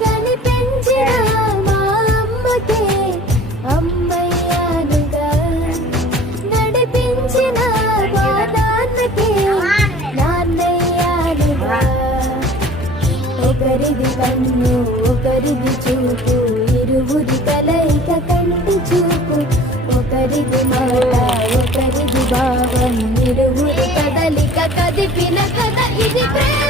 కనిపించిన మా అమ్మకే అమ్మయ్యానుగా, నడిపించిన మా నాన్నకే నాన్నయ్యానుగా. ఒకరిది కన్ను ఒకరిది చూపు, ఇరువురి కలయిక కంటి చూపు. ఒకరిది మాట ఒకరిది భావం, ఇరువురి కదలిక కదిపిన కథ ఇది ప్రేమ.